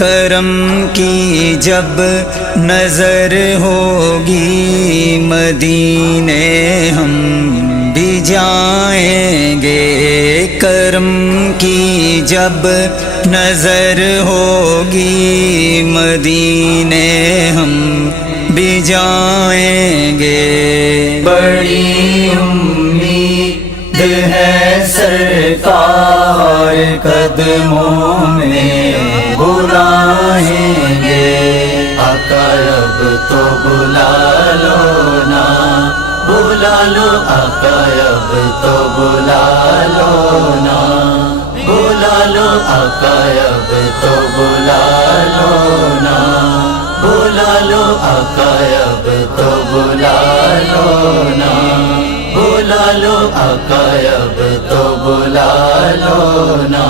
کرم کی جب نظر ہوگی مدینے ہم بھی جائیں گے، کرم کی جب نظر ہوگی مدینے ہم بھی جائیں گے۔ بڑی امید ہے سرکار قدموں میں بلائیں گے، آقا اب تو بلا لو نا، بلا لو آقا اب تو بلا لو نا، بلا لو آقا اب تو بلا لو نا، بلا لو آقا اب تو بلا لو نا، بلا لو آقا اب تو بلا لو نا۔